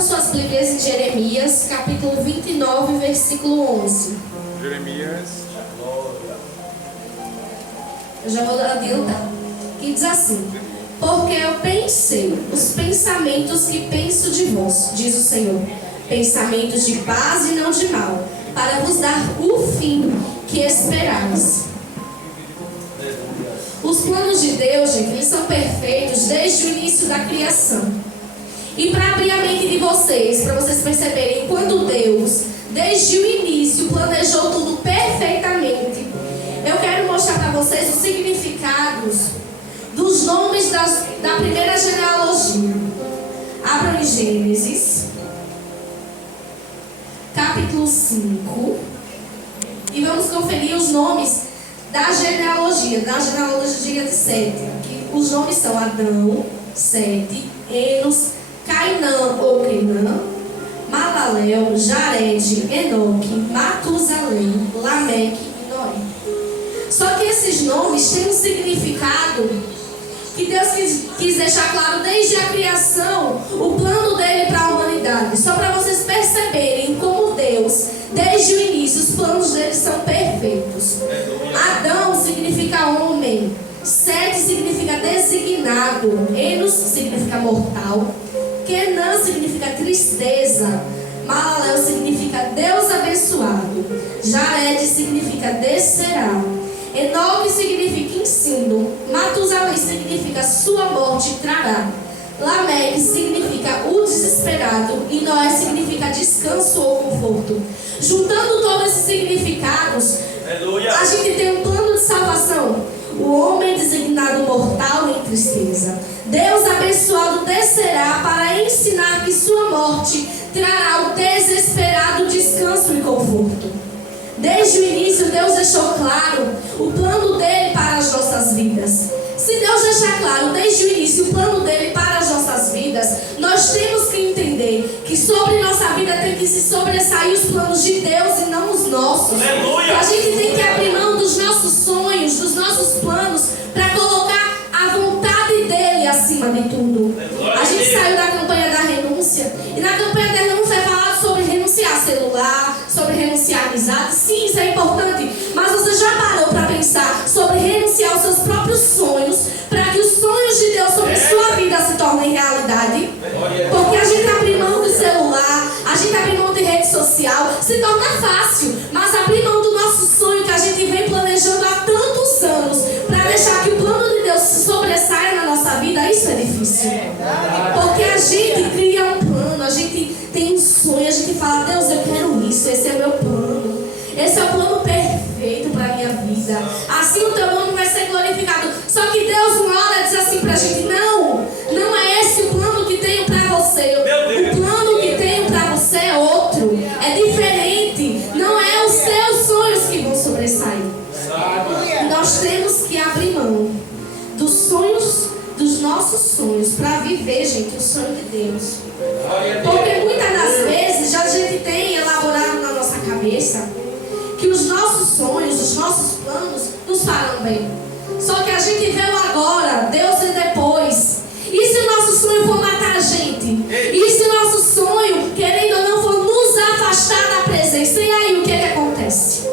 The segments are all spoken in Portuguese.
Abram suas Bíblias em Jeremias, capítulo 29, versículo 11. Jeremias. Eu já vou adiantar. Que diz assim: porque eu pensei os pensamentos que penso de vós, diz o Senhor, pensamentos de paz e não de mal, para vos dar o fim que esperais. Os planos de Deus, gente, eles são perfeitos desde o início da criação. E para abrir a mente de vocês, para vocês perceberem quando Deus, desde o início, planejou tudo perfeitamente, eu quero mostrar para vocês os significados dos nomes da primeira genealogia. Abram em Gênesis, capítulo 5, e vamos conferir os nomes da genealogia de Sete. Que os nomes são Adão, Sete, Enos, Cainã ou Kenã, Malalel, Jared, Enoque, Matusalém, Lameque e Noé. Só que esses nomes têm um significado que Deus quis deixar claro desde a criação, o plano dele para a humanidade. Só para vocês perceberem como Deus, desde o início, os planos dele são perfeitos. Adão significa homem, Sete significa designado, Enos significa mortal, Kenã significa tristeza, Malalel significa Deus abençoado, Jared significa descerá, Enoque significa ensino, Matusalém significa sua morte trará, Lameque significa o desesperado e Noé significa descanso ou conforto. Juntando todos esses significados, a gente tem um plano de salvação. O homem designado mortal em tristeza, Deus abençoado descerá para ensinar que sua morte trará o desesperado descanso e conforto. Desde o início, Deus deixou claro o plano dele para as nossas vidas. Se Deus deixar claro desde o início o plano dele para as nossas vidas, nós temos que entender que sobre nossa vida tem que se sobressair os planos de Deus e não os nossos. Aleluia. A gente tem que abrir mão dos nossos sonhos, dos nossos planos, para colocar a vontade dele acima de tudo. A gente saiu da campanha da renúncia, e na campanha da renúncia é falado sobre renunciar celular, sobre renunciar amizade. Sim, isso é importante, mas você já parou para pensar sobre renunciar aos seus próprios sonhos, para que os sonhos de Deus sobre sua vida se tornem realidade? Porque a gente abrir mão do celular, a gente abrir mão de rede social, se torna fácil, mas abrir mão do nosso sonho que a gente vem planejando há tantos anos, para deixar que o plano de Deus se sobressaia na nossa vida, isso é difícil. Porque a gente cria um plano, a gente tem um sonho, a gente fala: Deus, eu quero isso, esse é o meu plano, esse é o plano perfeito para a minha vida, assim o teu nome vai ser glorificado. Só que Deus uma hora diz assim para a gente: não é esse o plano que tenho para você, o plano que tenho para você é outro, é diferente, não é os seus sonhos que vão sobressair. Nós temos que abrir mão dos sonhos, dos nossos sonhos, para viver, gente, o sonho de Deus. Porque muitas das vezes já a gente tem elaborado na nossa cabeça que os nossos sonhos, os nossos planos nos farão bem. Só que a gente vê o agora, Deus e depois. E se o nosso sonho for matar a gente? E se o nosso sonho, querendo ou não, for nos afastar da presença? E aí o que acontece?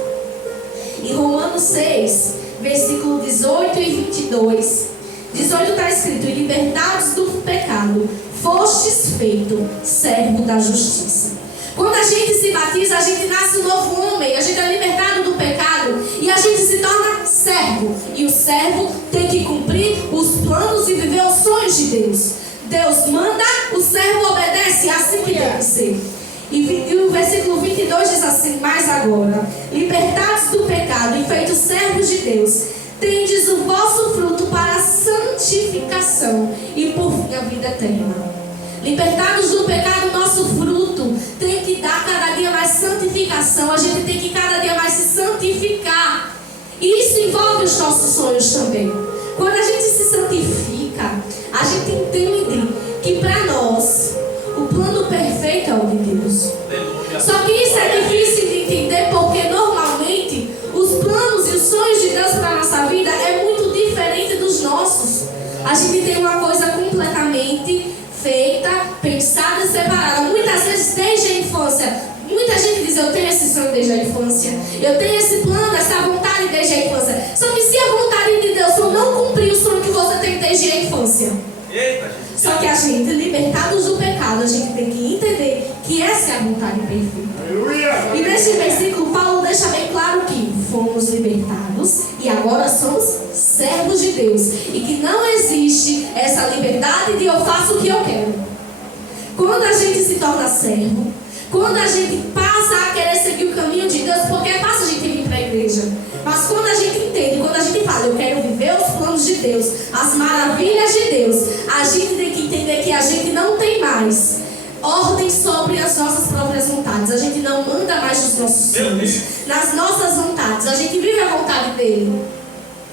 Em Romanos 6, versículo 18 e 22, 18 está escrito: e libertados do pecado, fostes feito servo da justiça. Quando a gente se batiza, a gente nasce um novo homem, a gente é libertado do pecado e a gente se torna servo. E o servo tem que cumprir os planos e viver os sonhos de Deus. Deus manda, o servo obedece, é assim que tem que ser. E o versículo 22 diz assim: mas agora, libertados do pecado e feitos servos de Deus, tendes o vosso fruto para a santificação e por fim a vida eterna. Libertados do pecado, nosso fruto tem que dar cada dia mais santificação. A gente tem que cada dia mais se santificar. E isso envolve os nossos sonhos também. Quando a gente se santifica, a gente entende que para nós o plano perfeito é o de Deus. Só que isso é difícil de entender, porque normalmente os planos e os sonhos de Deus para a nossa vida é muito diferente dos nossos. A gente tem uma coisa completamente feita, pensada e separada. eu tenho esse sonho desde a infância. Eu tenho esse plano, essa vontade desde a infância. Só que se a vontade de Deus for não cumprir o sonho que você tem desde a infância. Só que a gente, libertados do pecado, a gente tem que entender que essa é a vontade perfeita. E neste versículo, Paulo deixa bem claro que fomos libertados e agora somos servos de Deus. E que não existe essa liberdade de eu faço o que eu quero. Quando a gente se torna servo, quando a gente passa a querer seguir o caminho de Deus, porque é fácil a gente vir para a igreja. Mas quando a gente entende, quando a gente fala, eu quero viver os planos de Deus, as maravilhas de Deus, a gente tem que entender que a gente não tem mais ordem sobre as nossas próprias vontades. A gente não manda mais nos nossos sonhos, nas nossas vontades. A gente vive a vontade dele.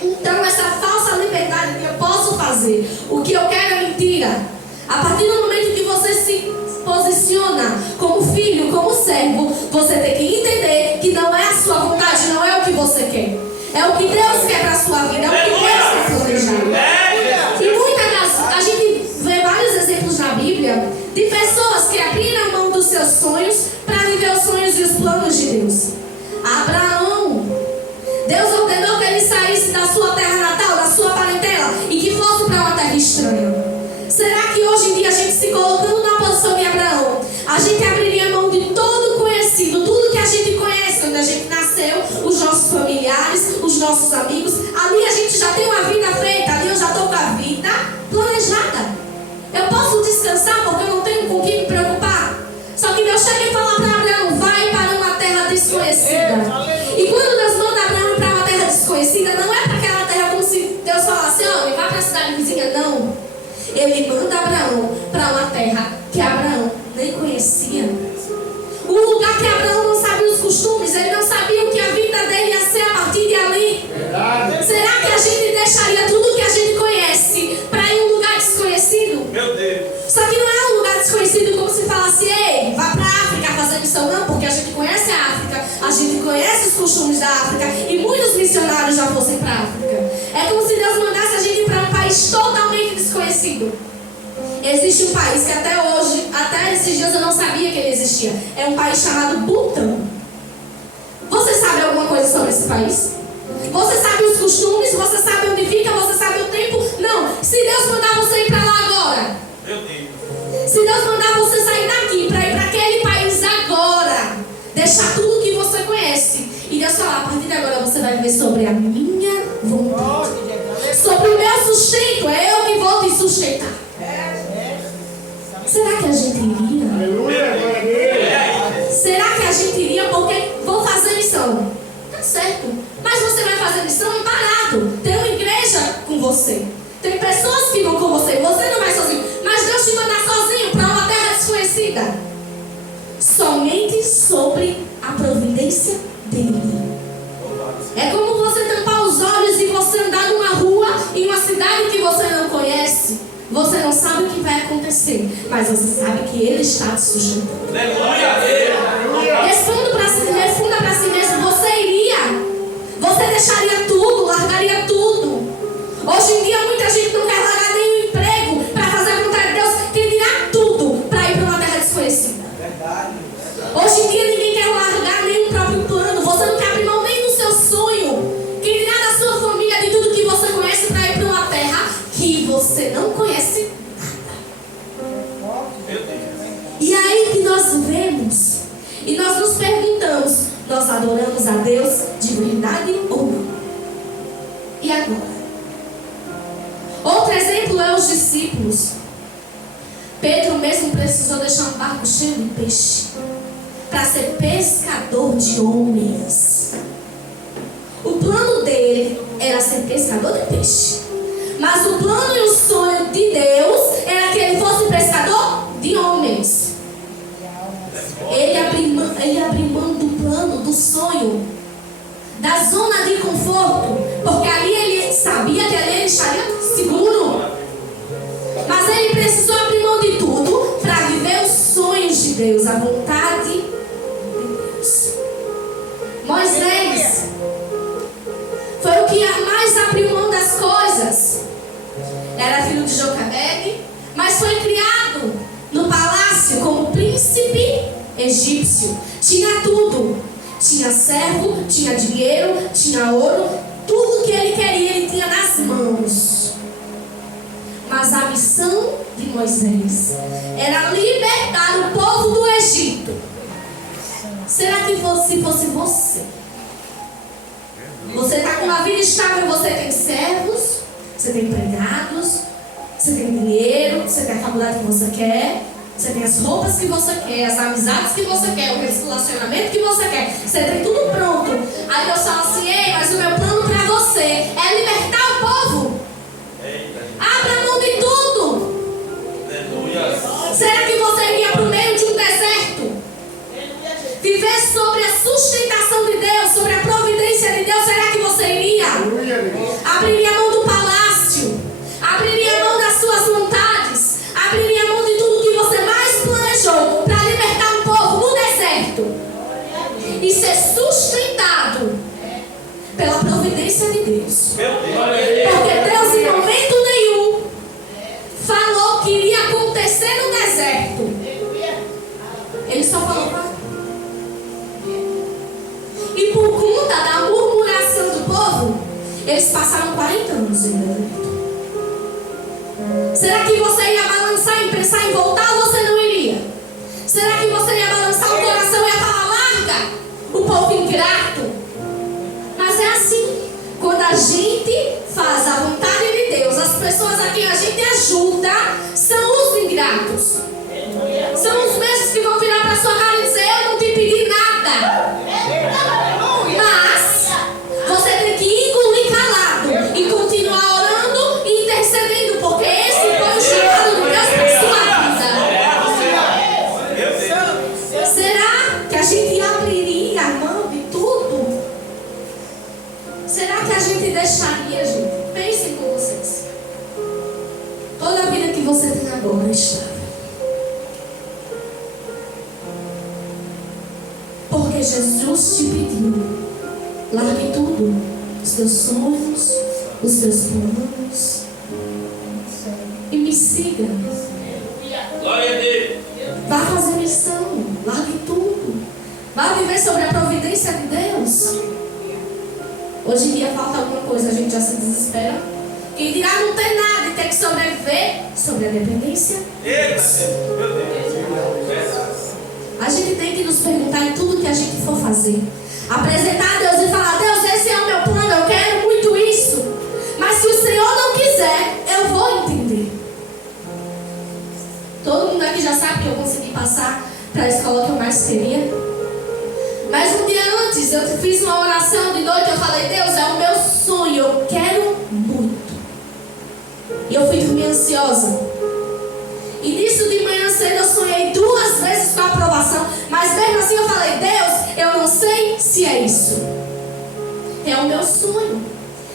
Então essa falsa liberdade que eu posso fazer, o que eu quero é mentira. A partir do momento que você se posiciona como filho, como servo, você tem que entender que não é a sua vontade, não é o que você quer. É o que Deus quer para a sua vida, é o que Deus quer planejar. E muitas das, a gente vê vários exemplos na Bíblia de pessoas que abriram mão dos seus sonhos para viver os sonhos e os planos de Deus. Abraão, Deus ordenou que ele saísse da sua terra natal, da sua parentela, e que fosse para uma terra estranha. Será que hoje em dia a gente se colocando na posição de Abraão, a gente abriria mão de todo conhecido, tudo que a gente conhece, quando a gente nasceu, os nossos familiares, os nossos amigos, ali a gente já tem uma vida feita, ali eu já estou com a vida planejada. Eu posso descansar porque eu não tenho com o que me preocupar. Só que Deus chega e fala para Abraão, vai para uma terra desconhecida. E quando Deus manda Abraão ir para uma terra desconhecida, não é para aquela terra como se Deus falasse, olha, vai para a cidade vizinha, não. Ele manda Abraão para uma terra que Abraão nem conhecia. Um lugar que Abraão não sabia os costumes, ele não sabia o que a vida dele ia ser a partir de ali. Verdade. Será que a gente deixaria tudo que a gente conhece para ir em um lugar desconhecido? Meu Deus. Só que não é um lugar desconhecido como se falasse, ei, vá para a África fazer missão, não, porque a gente conhece a África, a gente conhece os costumes da África e muitos missionários já fossem para a África. É como se Deus mandasse a gente ir para um país totalmente desconhecido. Existe um país que até hoje, até esses dias eu não sabia que ele existia. É um país chamado Butão. Você sabe alguma coisa sobre esse país? Você sabe os costumes? Você sabe onde fica? Você sabe o tempo? Não. Se Deus mandar você ir para lá agora, Meu Deus. se Deus mandar você sair daqui para ir para aquele país agora, deixar tudo que você conhece e Deus falar, a partir de agora você vai viver sobre a minha vontade, sobre o meu sustento, é eu que vou te sustentar. Será que a gente iria? Será que a gente iria porque vou fazer missão? Tá certo. Mas você vai fazer missão parado. Tem uma igreja com você. Tem pessoas que vão com você. Você não vai sozinho. Mas Deus te mandar sozinho para uma terra desconhecida. Somente sobre a providência dele. É como você tampar os olhos e você andar numa rua em uma cidade que você não conhece. Você não sabe o que vai acontecer, mas você sabe que Ele está te sustentando. Responda para si mesmo, você iria? Você deixaria tudo, largaria tudo? Hoje em dia muita gente não quer largar nenhum emprego para fazer a vontade de Deus, quem dirá tudo para ir para uma terra desconhecida. Hoje em dia ninguém quer largar nem o próprio plano, você não quer abrir mão nem do seu sonho. Quem dirá da sua família, de tudo que você conhece para ir para uma terra que você não conhece nada. E aí que nós vemos e nós nos perguntamos, nós adoramos a Deus de verdade ou não? E agora? Outro exemplo é os discípulos. Pedro mesmo precisou deixar um barco cheio de peixe para ser pescador de homens. O plano dele era ser pescador de peixe. Mas o plano e o sonho de Deus era que ele fosse pescador de homens. Ele abriu mão do plano, do sonho, da zona de conforto, porque ali ele sabia que ali ele estaria seguro. Mas ele precisou abrir mão de tudo para viver os sonhos de Deus, a vontade de Deus. Moisés foi o que mais abriu mão das coisas. Era filho de Joquebede, mas foi criado no palácio como príncipe egípcio. tinha tudo. Tinha servo, tinha dinheiro, tinha ouro. Tudo que ele queria, ele tinha nas mãos. Mas a missão de Moisés era libertar o povo do Egito. Será que se fosse você? Você está com uma vida estável, você tem servos, você tem empregados, você tem dinheiro, você tem a faculdade que você quer, você tem as roupas que você quer, as amizades que você quer, o relacionamento que você quer, você tem tudo pronto. Aí Deus fala assim: ei, mas o meu plano para você é libertar o povo. Abra mão de tudo. Será que você iria para o meio de um deserto? Viver sobre a sustentação de Deus, sobre a providência de Deus, será que você iria? Abriria mão do palácio, abriria mão das suas vontades, abriria mão de tudo que você mais planejou para libertar um povo no deserto e ser sustentado pela providência de Deus. Porque Deus em momento nenhum falou que iria acontecer no deserto. Ele só falou para... E por conta da murmuração do povo, eles passaram 40 anos em deserto. Será que você ia balançar e pensar em voltar ou você não iria? Será que você ia balançar o coração e ia falar: larga o povo ingrato? Mas é assim. Quando a gente faz a vontade de Deus, as pessoas a quem a gente ajuda são os ingratos. São os mesmos que vão virar para sua cara e dizer: eu não te pedi nada. Mas você tem que engolir calado e continuar orando e intercedendo, porque esse foi o chamado de Deus para sua vida. Será que a gente abriria a mão de tudo? Será que a gente deixaria, gente? Pensem com vocês. Toda a vida que você tem agora está. Porque Jesus te pediu: largue tudo, os teus sonhos, os teus planos, e me siga. Glória a Deus. Vá fazer missão, largue tudo. Vá viver sobre a providência de Deus. Hoje em dia falta alguma coisa, a gente já se desespera. Quem dirá não ter nada e ter que sobreviver sobre a dependência. A gente tem que nos perguntar em tudo que a gente for fazer. Apresentar a Deus e falar: Deus, esse é o meu plano, eu quero muito isso. Mas se o Senhor não quiser, eu vou entender. Todo mundo aqui já sabe que eu consegui passar para a escola que eu mais queria. Mas um dia antes, eu fiz uma oração de noite, eu falei: Deus, é o meu sonho, eu quero muito. E eu fui dormir ansiosa. E nisso de manhã cedo eu sonhei 2 vezes com a aprovação. Mas mesmo assim eu falei: Deus, eu não sei se é isso. É o meu sonho.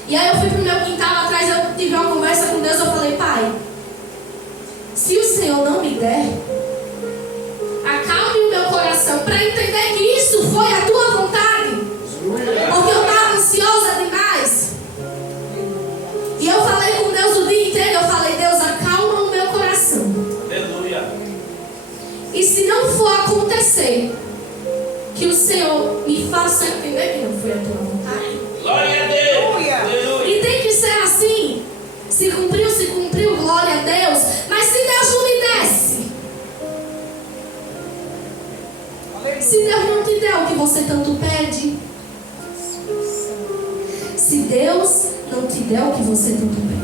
E aí eu fui pro meu quintal atrás, eu tive uma conversa com Deus, eu falei: Pai, se o Senhor não me der, acalme o meu coração para entender que isso foi a tua vontade. Porque eu estava ansiosa demais. E eu falei com Deus o dia inteiro, eu falei: Deus, acalma o meu coração. E se não for acontecer, que o Senhor me faça entender que não foi a tua vontade. Glória a Deus. E tem que ser assim. Se cumpriu, glória a Deus. Mas se Deus não me desse, se Deus não te der o que você tanto pede, se Deus não te der o que você tanto pede,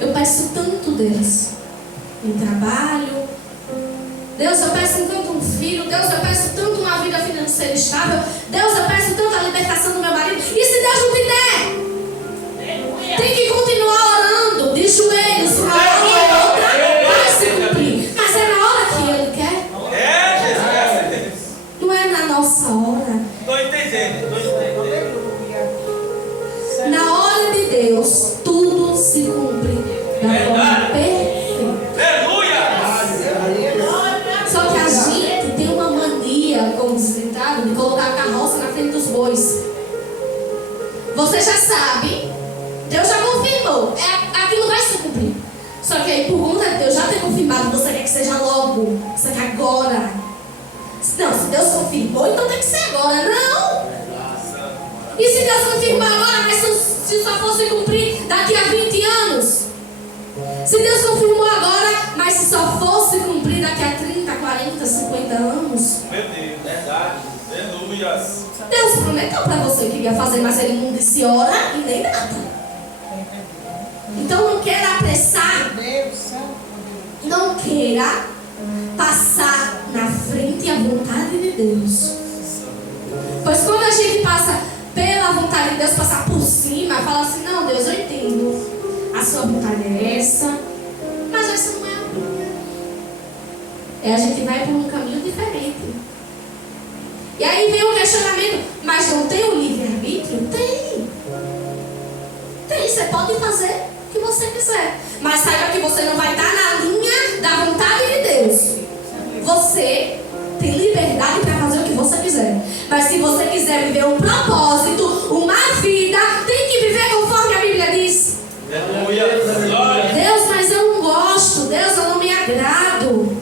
eu peço tanto, Deus, um trabalho. Deus, eu peço tanto um filho. Deus, eu peço tanto uma vida financeira estável. Deus, eu peço tanto a libertação do meu marido. E se Deus não te der, tem que continuar orando de joelhos, uma hora ou outra vai se cumprir. Mas é na hora que Ele quer. Não é na nossa hora. Estou entendendo. Na hora de Deus, tudo se cumpre da forma perfeita. Só que a gente tem uma mania, como diz o ditado, de colocar a carroça na frente dos bois. Você já sabe, Deus já confirmou, aquilo vai se cumprir. Só que aí, por conta de Deus já ter confirmado, você quer que seja logo, você quer agora. Deus confirmou agora, mas se só fosse cumprir daqui a 20 anos. Se Deus confirmou agora, mas se só fosse cumprir daqui a 30, 40, 50 anos. Meu Deus, verdade. Aleluias. Deus prometeu para você que ia fazer, mas ele não disse hora e nem data. Então não queira apressar. Não queira passar na frente a vontade de Deus. Pois quando a gente passa pela vontade de Deus, passar por cima, fala assim, não, Deus, eu entendo. A sua vontade é essa, mas essa não é a minha. A gente vai por um caminho diferente. E aí vem o questionamento, mas não tem o livre-arbítrio? Tem. Tem, você pode fazer o que você quiser. Mas saiba que você não vai estar na linha da vontade de Deus. Você tem liberdade para fazer o que você quiser. Mas se você quiser viver um propósito, uma vida, tem que viver conforme a Bíblia diz. Deus, mas eu não gosto. Deus, eu não me agrado.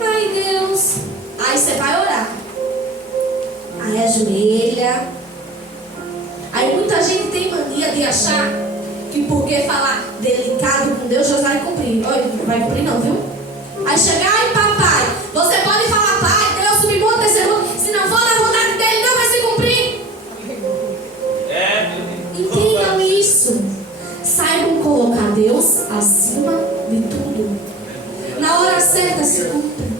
Ai, Deus. Aí você vai orar. Aí ajoelha. Aí muita gente tem mania de achar que porque falar delicado com Deus, Deus vai cumprir. Olha, não vai cumprir não, viu? Aí chega, ai papai, você pode falar, pai, Deus submundo, terceiro, se não for na vontade dele, não vai se cumprir. Entendam isso. Saibam colocar Deus acima de tudo. Na hora certa se cumpre.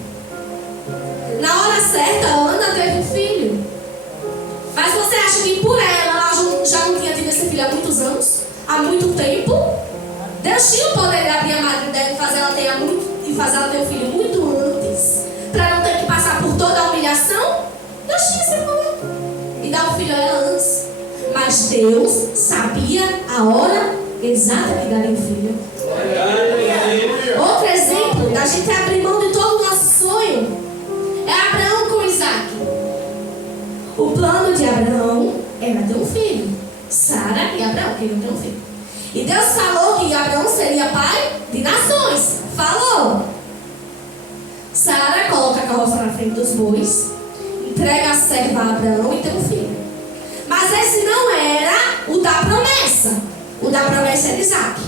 Na hora certa, Ana teve um filho. Mas você acha que por ela já não tinha tido esse filho há muitos anos? Há muito tempo? Deus tinha o poder de abrir a madre dela e fazer ela ter um filho muito antes, para não ter que passar por toda a humilhação. Deus tinha esse poder e dar o filho a ela antes. Mas Deus sabia a hora exata que daria o filho. Outro exemplo da gente abrir mão de todo o nosso sonho é Abraão com Isaac. O plano de Abraão era ter um filho. Sara e Abraão queriam ter um filho. E Deus falou que Abraão seria pai de nações. Falou. Sara coloca a carroça na frente dos bois, entrega a serva a Abraão e tem um filho. Mas esse não era o da promessa. O da promessa era Isaac.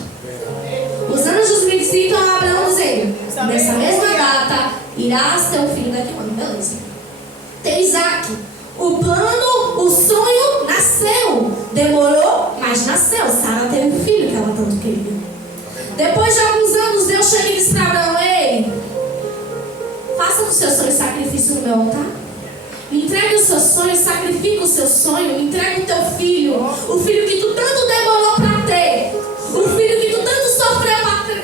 Os anjos visitam a Abraão dizendo, nessa mesma data irás ter um filho daqui a um ano. Beleza. Tem Isaac. O plano, o sonho nasceu. Demorou, mas nasceu. Sara teve um filho que ela tanto queria. Depois de alguns anos, Deus chega e diz para Abraão, ei, faça do seu sonho sacrifício no meu altar. Me entregue o seu sonho, sacrifica o seu sonho, me entregue o teu filho. O filho que tu tanto demorou para ter. O filho que tu tanto sofreu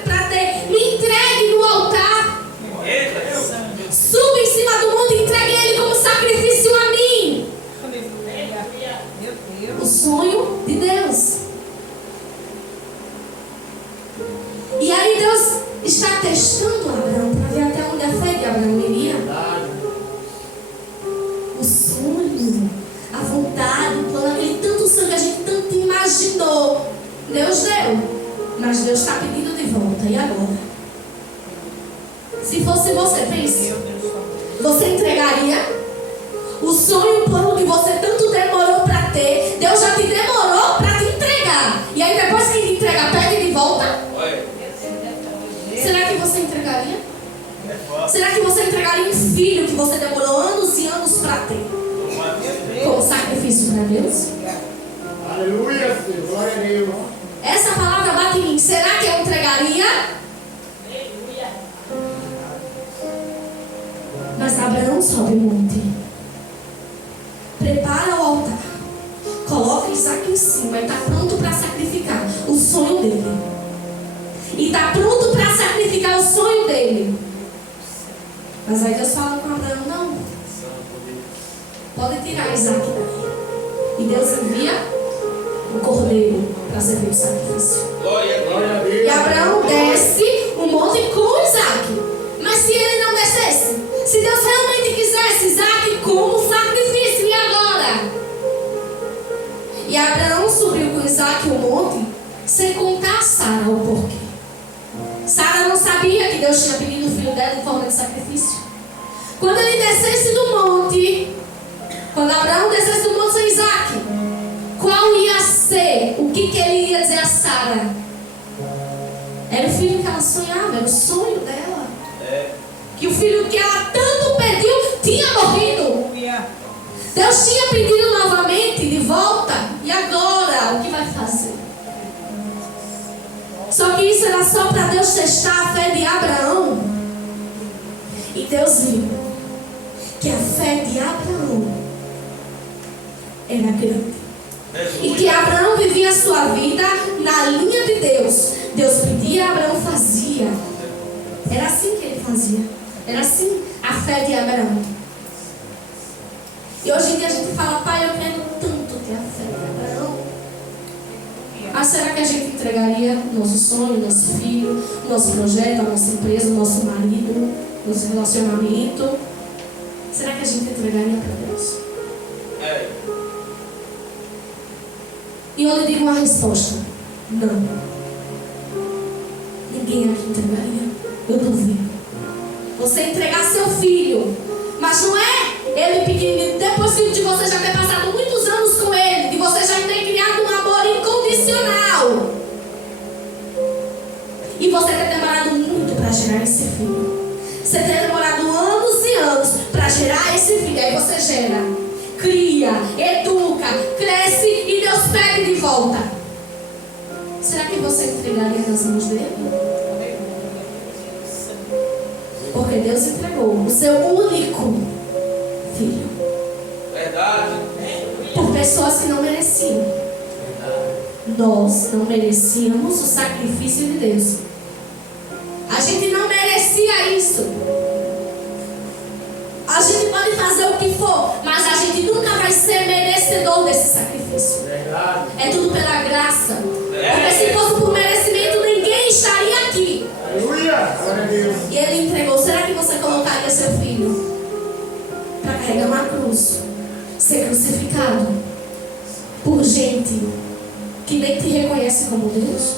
para ter. Me entregue no altar. Suba em cima do mundo e entregue ele como sacrifício a mim. O sonho de Deus. E aí Deus está testando Abraão para ver até onde a fé de Abraão iria. O sonho, a vontade, o plano, aquele tanto sonho que a gente tanto imaginou. Deus deu, mas Deus está pedindo de volta. E agora? Se fosse você, pense. Você entregaria o sonho, o plano que você tanto demorou para ter? Deus já te demorou para te entregar. E aí depois que te entregar, pede de volta? Será que você entregaria? Será que você entregaria um filho que você demorou anos e anos para ter? Como sacrifício para Deus? Aleluia, Senhor. Glória a Deus. Essa palavra bate em mim. Será que eu entregaria? Mas Abraão sobe o monte. Prepara o altar. Coloca Isaac em cima e está pronto para sacrificar o sonho dele. E está pronto para sacrificar o sonho dele. Mas aí Deus fala com Abraão, não. Pode tirar Isaac daí. E Deus envia o cordeiro para servir o sacrifício. E Abraão desce o monte com Isaac. Mas se ele não descesse, se Deus realmente quisesse Isaac como sacrifício, e agora? E Abraão subiu com Isaac o monte, sem contar a Sara o porquê. Sara não sabia que Deus tinha pedido o filho dela em forma de sacrifício. Quando ele descesse do monte, quando Abraão descesse do monte sem Isaac, que ele ia dizer a Sara? Era o filho que ela sonhava, era o sonho dela. Que o filho que ela tanto pediu tinha morrido. Deus tinha pedido novamente de volta. E agora, o que vai fazer? Só que isso era só para Deus testar a fé de Abraão. E Deus viu que a fé de Abraão era grande. E que Abraão vivia a sua vida na linha de Deus. Deus pedia, Abraão fazia. Era assim que ele fazia. Era assim a fé de Abraão. E hoje em dia a gente fala, pai, eu quero tanto ter a fé de Abraão. Mas será que a gente entregaria nosso sonho, nosso filho, nosso projeto, a nossa empresa, o nosso marido, nosso relacionamento? Será que a gente entregaria para Deus? E eu lhe digo uma resposta: não. Ninguém aqui entregaria. Eu duvido. Você entregar seu filho, mas não é ele pequenininho, depois de você já ter passado muitos anos com ele, de você já ter criado um amor incondicional, e você ter demorado muito para gerar esse filho. Você ter demorado anos e anos para gerar esse filho. Aí você gera, cria, educa, cresce e Deus pede de volta. Será que você entregaria nas mãos dele? Porque Deus entregou o seu único filho. Verdade. Por pessoas que não mereciam. Nós não merecíamos o sacrifício de Deus. A gente não merecia isso. A gente pode fazer o que for, mas a gente nunca vai ser merecedor desse sacrifício. É tudo pela graça. Porque se fosse por merecimento, ninguém estaria aqui. Aleluia! Glória a Deus. E ele entregou. Será que você colocaria seu filho para carregar uma cruz, ser crucificado por gente que nem te reconhece como Deus?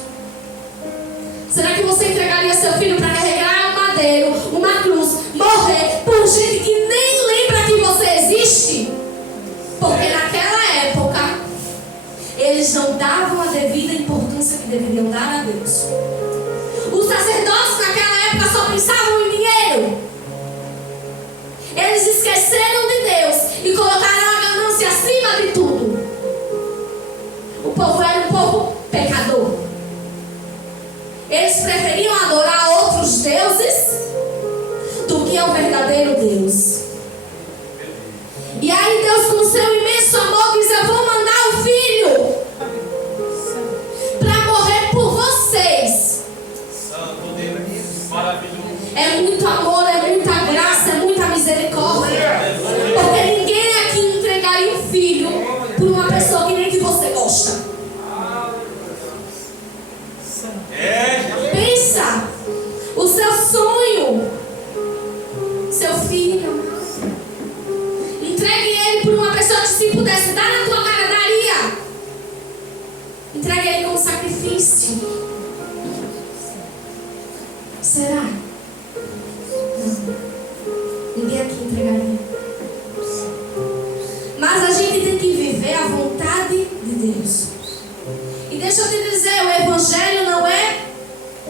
Será que você entregaria seu filho para carregar um madeiro, uma cruz, morrer por gente que nem lembra que você existe? Porque naquela época eles não davam a devida importância que deveriam dar a Deus. Os sacerdotes naquela época só pensavam em dinheiro. Eles esqueceram de Deus e colocaram a ganância acima de tudo. O povo era um povo pecador. Eles preferiam adorar outros deuses do que o verdadeiro Deus. E aí Deus, com seu imenso amor, diz: eu vou mandar o filho para morrer por vocês. É muito amor, é muita graça, é muita misericórdia. Porque ninguém aqui entregaria um filho por uma pessoa que nem que você gosta. Pensa, o seu sonho, seu filho, entregue ele por uma pessoa que, se pudesse dar na tua cara, daria. Entregue ele como sacrifício. Será? Não. Ninguém aqui entregaria. Mas a gente tem que viver a vontade de Deus. E deixa eu te dizer, o Evangelho não é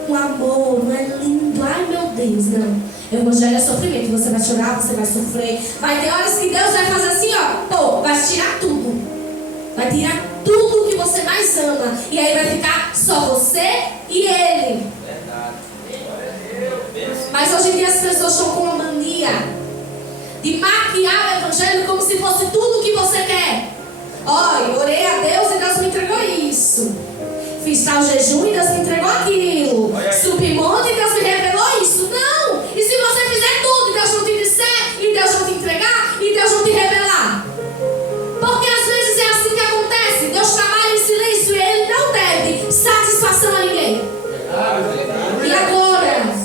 um amor, não é lindo, ai meu Deus, não. O Evangelho é sofrimento. Você vai chorar, você vai sofrer. Vai ter horas que Deus vai fazer assim, ó, pô, vai tirar tudo. Vai tirar tudo que você mais ama. E aí vai ficar só você e Ele. Mas hoje em dia as pessoas estão com uma mania de maquiar o Evangelho como se fosse tudo o que você quer. Olha, orei a Deus e Deus me entregou isso. Fiz tal jejum e Deus me entregou aquilo. Subi monte e Deus me revelou isso. Não! E se você fizer tudo e Deus não te disser, e Deus não te entregar, e Deus não te revelar? Porque às vezes é assim que acontece. Deus trabalha em silêncio e Ele não deve satisfação a ninguém. E agora?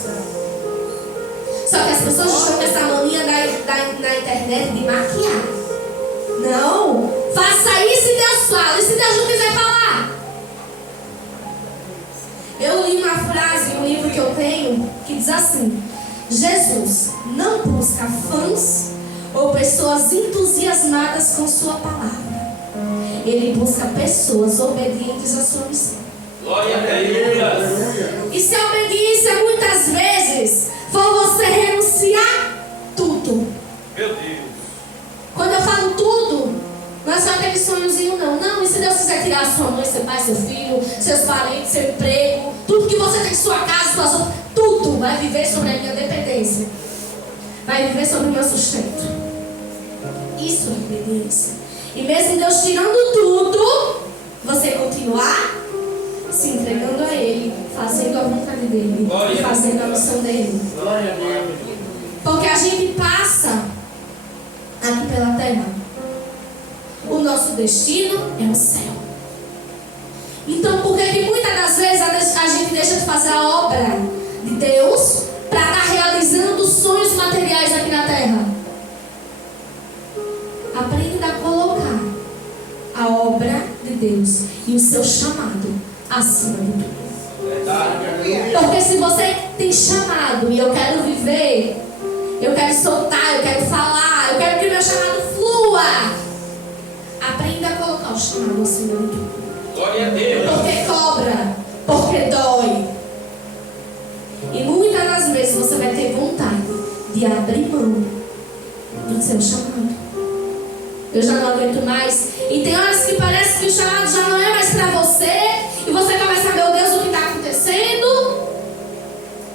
Só que as pessoas estão com essa mania na internet de maquiar. Não! Faça isso e Deus fala. E se Deus não quiser falar? Eu li uma frase em um livro que eu tenho que diz assim: Jesus não busca fãs ou pessoas entusiasmadas com sua palavra. Ele busca pessoas obedientes à sua missão. Glória a Deus. E se a obediência muitas vezes for você renunciar tudo. Meu Deus. Quando eu falo tudo, não é só aquele sonhozinho não. Não, e se Deus quiser tirar a sua mãe, seu pai, seu filho, seus parentes, seu emprego, tudo que você tem em sua casa, suas outras, tudo vai viver sobre a minha dependência. Vai viver sobre o meu sustento. Isso é obediência. E mesmo Deus tirando tudo, você continuar se entregando a Ele, fazendo a vontade dEle, e fazendo a missão dEle. Glória a Deus. Porque a gente passa aqui pela terra. O nosso destino é o céu. Então, por que muitas das vezes a gente deixa de fazer a obra de Deus para estar realizando sonhos materiais aqui na terra? Aprenda a colocar a obra de Deus e o seu chamado acima de tudo. Verdade. Porque se você tem chamado e eu quero viver, eu quero soltar, eu quero falar, eu quero que o meu chamado flua, aprenda a colocar o chamado acima de tudo. Glória a Deus. Porque cobra, porque dói. E muitas das vezes você vai ter vontade de abrir mão do seu chamado. Eu já não aguento mais. E tem horas que parece que o chamado já não é mais para você. E você começa a, meu Deus, o que está acontecendo?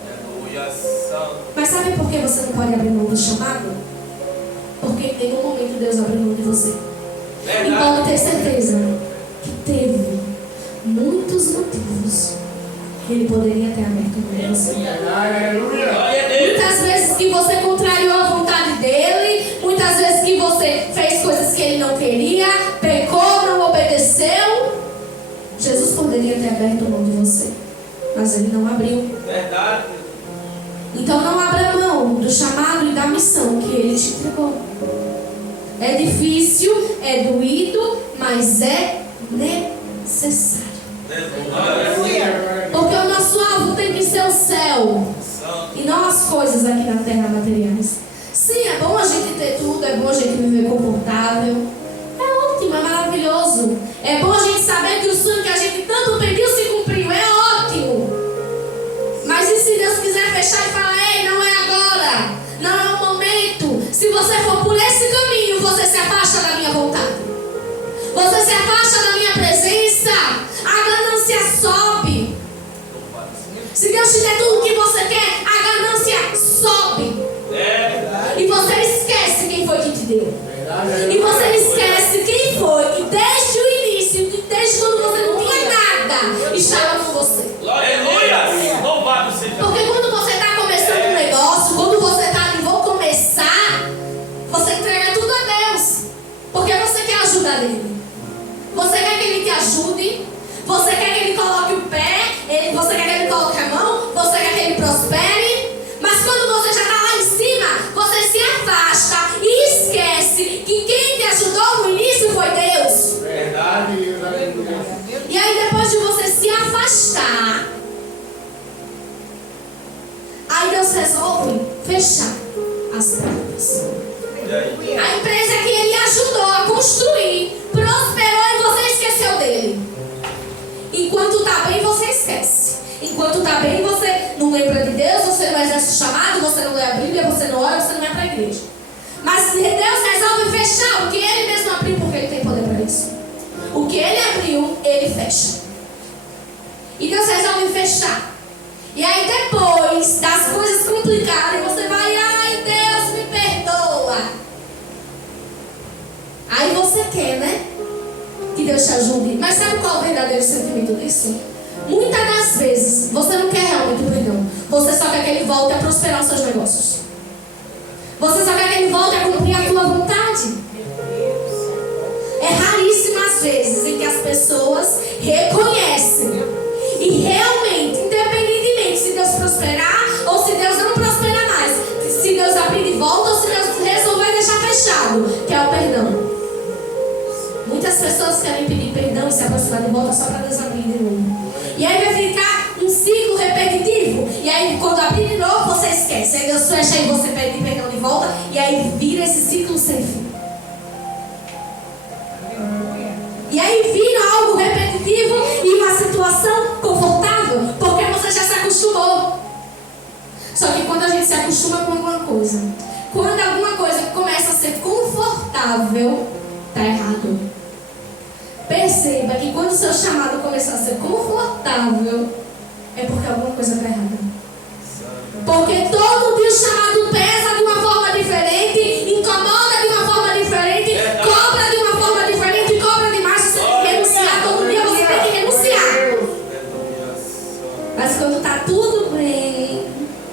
Aleluia. Mas sabe por que você não pode abrir mão do chamado? Porque em nenhum momento Deus abriu mão de você. E pode ter certeza que teve muitos motivos que Ele poderia ter aberto mão de você. Aleluia. Glória a Deus. Muitas vezes que você contrariou a vontade dEle, muitas vezes que você fez coisas que Ele não queria, pecou, não obedeceu, Jesus poderia ter aberto mão de você, mas Ele não abriu. Verdade. Então não abra mão do chamado e da missão que Ele te entregou. É difícil, é doído, mas é necessário. Aleluia. Porque o nosso alvo tem que ser o céu e não as coisas aqui na terra materiais. Sim, é bom a gente ter tudo, é bom a gente viver confortável. É ótimo, é maravilhoso. É bom a gente saber que o sonho que a gente tanto pediu se cumpriu. É ótimo. Mas e se Deus quiser fechar e falar, ei, não é agora, não é o momento. Se você for por esse caminho, você se afasta da minha vontade. Você se afasta da minha presença. A ganância sobe. Se Deus te der tudo o que você quer, a ganância sobe. E você esquece quem foi que te deu. E você esquece quem foi que desde o início, desde quando você não tinha nada, estava com você. Aleluia. Louvado seja. Porque quando você está começando um negócio, quando você está ali, vou começar, você entrega tudo a Deus. Porque você quer ajudar Ele. Você quer que Ele te ajude. Você quer que Ele coloque o pé. Você quer que Ele coloque a mão. Você quer que Ele prospere. Mas quando você já está lá em cima, você se afasta e esquece que quem te ajudou no início foi Deus. Verdade. Aleluia. E aí depois de você se afastar, aí Deus resolve fechar as portas. E aí? A empresa que Ele ajudou a construir prosperou e você esqueceu dele. Enquanto está bem, você esquece. Enquanto está bem, você não lembra de Deus, você não exerce o chamado, você não lê a Bíblia, você não ora, você não vai para a igreja. Mas Deus resolve fechar o que Ele mesmo abriu, porque Ele tem poder para isso. O que Ele abriu, Ele fecha. E Deus resolve fechar. E aí depois das coisas complicadas, você vai, ai Deus, me perdoa. Aí você quer, né? Que Deus te ajude. Mas sabe qual é o verdadeiro sentimento disso? Muitas das vezes você não quer realmente o perdão. Você só quer que Ele volte a prosperar os seus negócios. Você só quer que Ele volte a cumprir a tua vontade. É raríssimas vezes em que as pessoas reconhecem e realmente, independentemente se Deus prosperar ou se Deus não prosperar mais, se Deus abrir de volta ou se Deus resolver deixar fechado, que é o perdão. Muitas pessoas querem pedir perdão e se aproximar de volta só para Deus abrir de novo. E aí vai ficar um ciclo repetitivo. E aí quando abrir de novo você esquece. Aí Deus fecha e você pede perdão de volta. E aí vira esse ciclo sem fim. E aí Aí vira algo repetitivo e uma situação confortável, porque você já se acostumou. Só que quando a gente se acostuma com alguma coisa, quando alguma coisa começa a ser confortável, está errado. Perceba que quando o seu chamado começar a ser confortável, é porque alguma coisa está errada. Porque todo dia o chamado pesa de uma forma diferente, incomoda de uma forma diferente, cobra de uma forma diferente, cobra demais. Você tem que renunciar, todo dia você tem que renunciar. Mas quando está tudo bem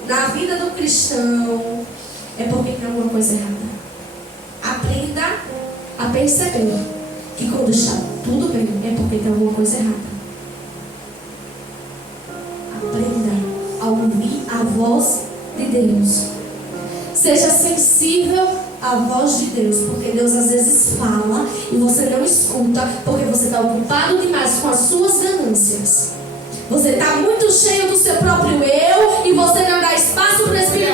na vida do cristão, é porque tem alguma coisa errada. Aprenda a perceber que quando está tudo bem, é porque tem alguma coisa errada. Aprenda a ouvir a voz de Deus. Seja sensível à voz de Deus, porque Deus às vezes fala e você não escuta, porque você está ocupado demais com as suas ganâncias. Você está muito cheio do seu próprio eu e você não dá espaço para o Espírito